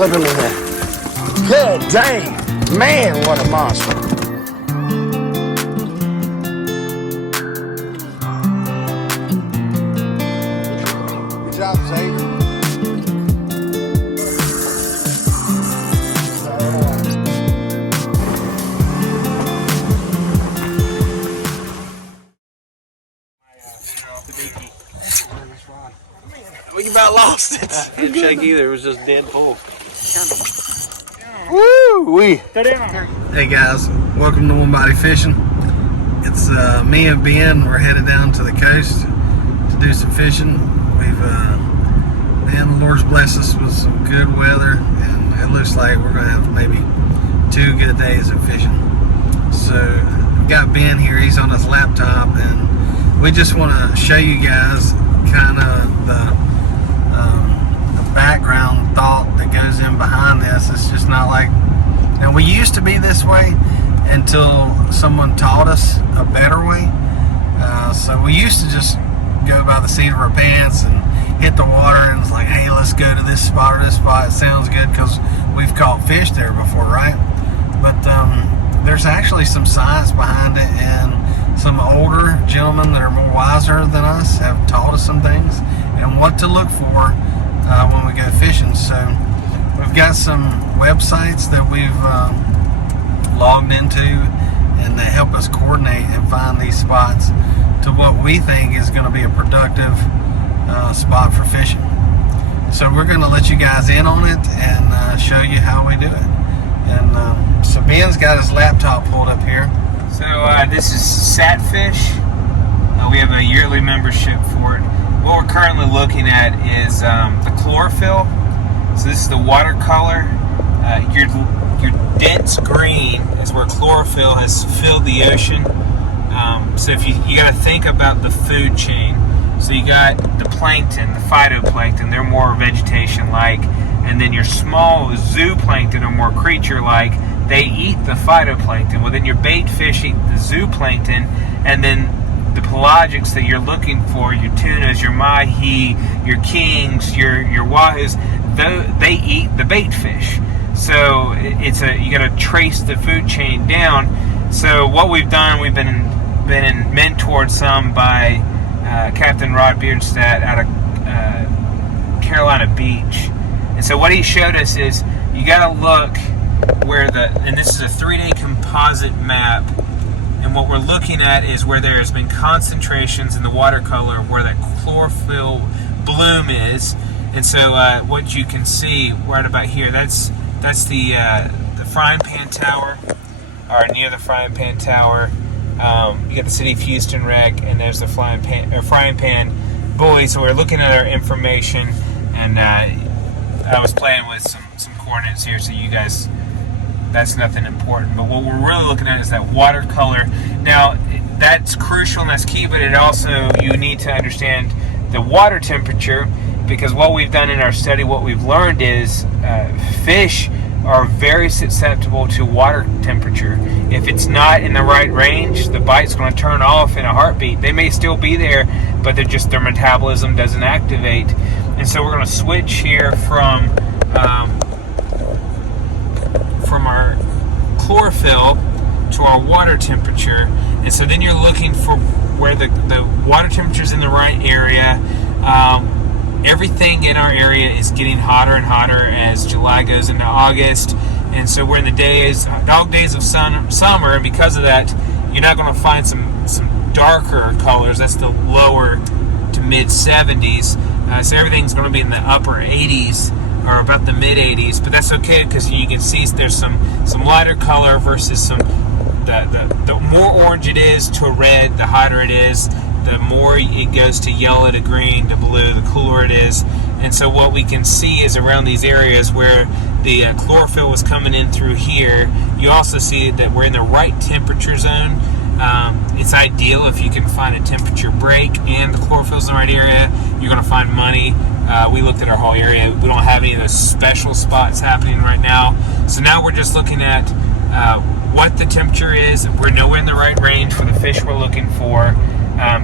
flip him in there. Good dang. Man, what a monster. Good job, Xavier. We about lost it. Didn't check either. It was just dead pull. Woo-wee. Hey guys, welcome to One Body Fishing. It's me and Ben. We're headed down to the coast to do some fishing. Man, the Lord's blessed us with some good weather, and it looks like we're gonna have maybe 2 good days of fishing. So, got Ben here. He's on his laptop, and we just want to show you guys kind of the background thought that goes in behind this. It's just not like, and we used to be this way until someone taught us a better way. So we used to just go by the seat of our pants and hit the water, and it's like, hey, let's go to this spot or this spot. It sounds good because we've caught fish there before, right? But there's actually some science behind it, and some older gentlemen that are more wiser than us have taught us some things and what to look for when we go fishing. So we've got some websites that we've logged into, and they help us coordinate and find these spots to what we think is going to be a productive spot for fishing. So we're going to let you guys in on it and show you how we do it. And so Ben's got his laptop pulled up here. So this is SatFish. We have a yearly membership for it. What we're currently looking at is the chlorophyll. So this is the watercolor. Your dense green is where chlorophyll has filled the ocean. So if you got to think about the food chain. So you got the plankton, the phytoplankton. They're more vegetation-like, and then your small zooplankton are more creature-like. They eat the phytoplankton. Well, then your bait fish eat the zooplankton, and then the pelagics that you're looking for, your tunas, your mahi, your kings, your wahoos, they eat the bait fish. So you got to trace the food chain down. So what we've done, we've been mentored some by Captain Rod Beardstadt out of Carolina Beach. And so what he showed us is you got to look where and this is a 3-day composite map, and what we're looking at is where there has been concentrations in the watercolor where that chlorophyll bloom is. And so what you can see right about here, that's the frying pan tower, or near the frying pan tower. You got the City of Houston wreck, and there's the frying pan buoy. So we're looking at our information, and I was playing with some coordinates here, so you guys, that's nothing important. But what we're really looking at is that watercolor. Now, that's crucial and that's key, but it also, you need to understand the water temperature, because what we've done in our study, what we've learned is fish are very susceptible to water temperature. If it's not in the right range, the bite's going to turn off in a heartbeat. They may still be there, but their metabolism doesn't activate. And so we're going to switch here from our chlorophyll to our water temperature. And so then you're looking for where the water temperature is in the right area. Everything in our area is getting hotter and hotter as July goes into August, and so we're in the dog days of summer, and because of that, you're not going to find some darker colors. That's the lower to mid 70s. So everything's going to be in the upper 80s or about the mid 80s, but that's okay because you can see there's some lighter color versus the more orange it is to red, the hotter it is. The more it goes to yellow, to green, to blue, the cooler it is. And so what we can see is around these areas where the chlorophyll was coming in through here, you also see that we're in the right temperature zone. It's ideal if you can find a temperature break and the chlorophyll's in the right area, you're going to find money. We looked at our whole area. We don't have any of those special spots happening right now. So now we're just looking at what the temperature is. We're nowhere in the right range for the fish we're looking for.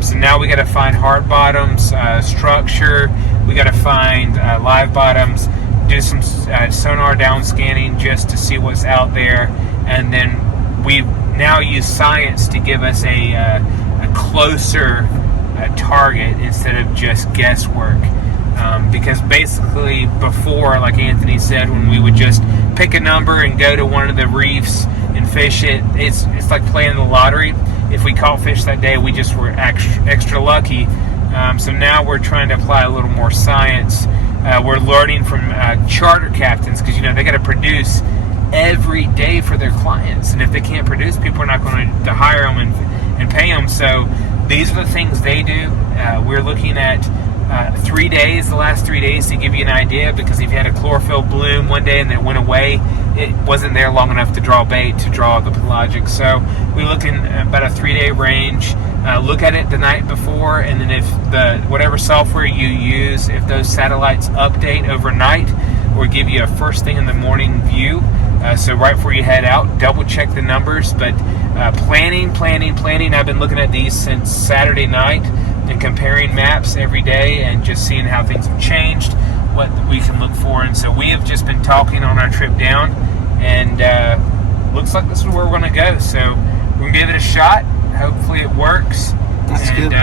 So now we got to find hard bottoms, structure. We got to find live bottoms, do do some sonar down scanning just to see what's out there, and then we now use science to give us a closer target instead of just guesswork. Because basically before, like Anthony said, when we would just pick a number and go to one of the reefs and fish it, it's like playing the lottery. If we caught fish that day, we just were extra lucky. So now we're trying to apply a little more science. We're learning from charter captains, because they got to produce every day for their clients, and if they can't produce, people are not going to hire them and pay them. So these are the things they do. We're looking at 3 days, the last 3 days, to give you an idea, because if you had a chlorophyll bloom one day and then it went away, it wasn't there long enough to draw bait, to draw the pelagic. So we're looking at about a 3-day range. Look at it the night before, and then if whatever software you use, if those satellites update overnight, or give you a first thing in the morning view, so right before you head out, double check the numbers. But planning. I've been looking at these since Saturday night and comparing maps every day and just seeing how things have changed, what we can look for. And so we have just been talking on our trip down, and looks like this is where we're going to go. So we're going to give it a shot. Hopefully it works. That's good.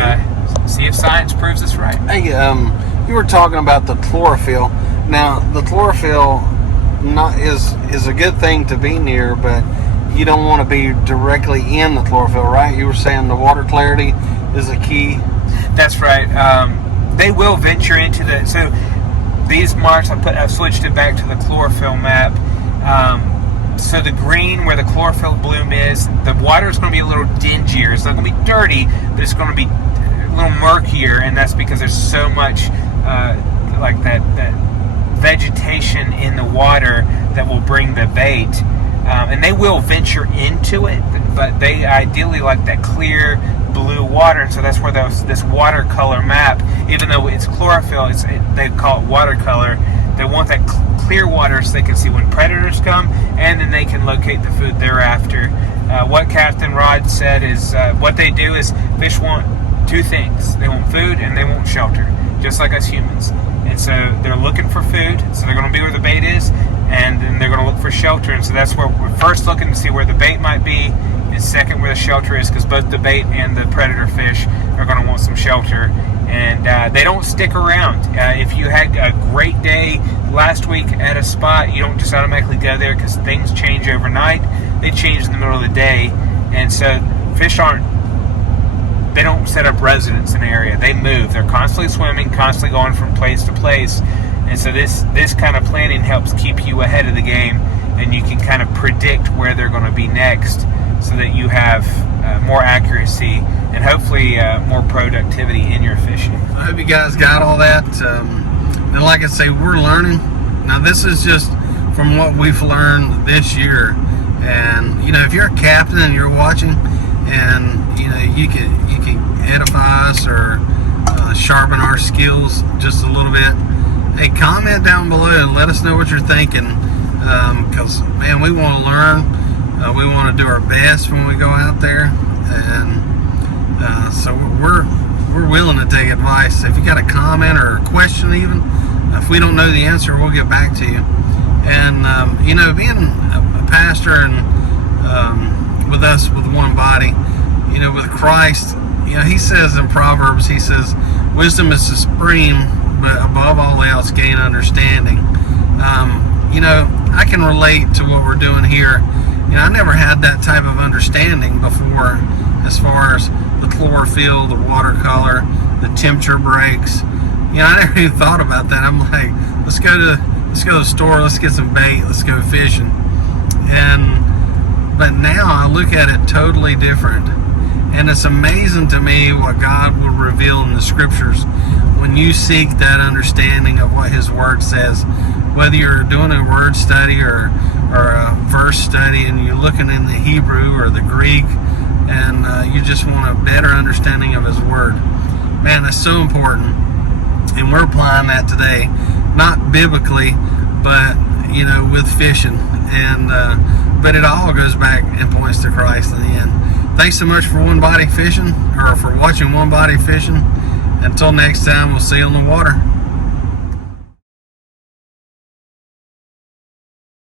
See if science proves us right. Hey, you were talking about the chlorophyll. Now, the chlorophyll is a good thing to be near, but you don't want to be directly in the chlorophyll, right? You were saying the water clarity is a key. That's right. They will venture into the... So these marks, I've switched it back to the chlorophyll map. So the green, where the chlorophyll bloom is, the water is going to be a little dingier. It's not going to be dirty, but it's going to be a little murkier, and that's because there's so much like that vegetation in the water that will bring the bait. And they will venture into it, but they ideally like that clear blue water. And so that's where this watercolor map, even though it's chlorophyll, they call it watercolor. They want that clear water so they can see when predators come, and then they can locate the food thereafter. What Captain Rod said is what they do is fish want two things. They want food and they want shelter, just like us humans. And so they're looking for food, so they're going to be where the bait is, and then they're going to look for shelter. And so that's where we're first looking to see where the bait might be, and second where the shelter is, because both the bait and the predator fish are going to want some shelter. And they don't stick around. If you had a great day last week at a spot, you don't just automatically go there, because things change overnight. They change in the middle of the day, and so fish they don't set up residence in the area. They move. They're constantly swimming, constantly going from place to place. And so this kind of planning helps keep you ahead of the game, and you can kind of predict where they're going to be next, so that you have more accuracy and hopefully more productivity in your fishing. I hope you guys got all that. And like I say, we're learning. Now, this is just from what we've learned this year. And if you're a captain and you're watching, and you can edify us or sharpen our skills just a little bit, hey, comment down below and let us know what you're thinking, because man, we want to learn. We want to do our best when we go out there, and so we're willing to take advice. If you got a comment or a question, even if we don't know the answer, we'll get back to you. And being a pastor and with us, with one body, with Christ, he says in Proverbs, he says, wisdom is supreme, but above all else, gain understanding. I can relate to what we're doing here. I never had that type of understanding before, as far as the chlorophyll, the watercolor, the temperature breaks. I never even thought about that. I'm like, let's go to the store, let's get some bait, let's go fishing. But now I look at it totally different. And it's amazing to me what God will reveal in the scriptures when you seek that understanding of what His Word says. Whether you're doing a word study or a verse study, and you're looking in the Hebrew or the Greek, and you just want a better understanding of His Word. Man, that's so important. And we're applying that today, not biblically, but with fishing. But it all goes back and points to Christ in the end. Thanks so much for One Body Fishing, or for watching One Body Fishing. Until next time, we'll see you on the water.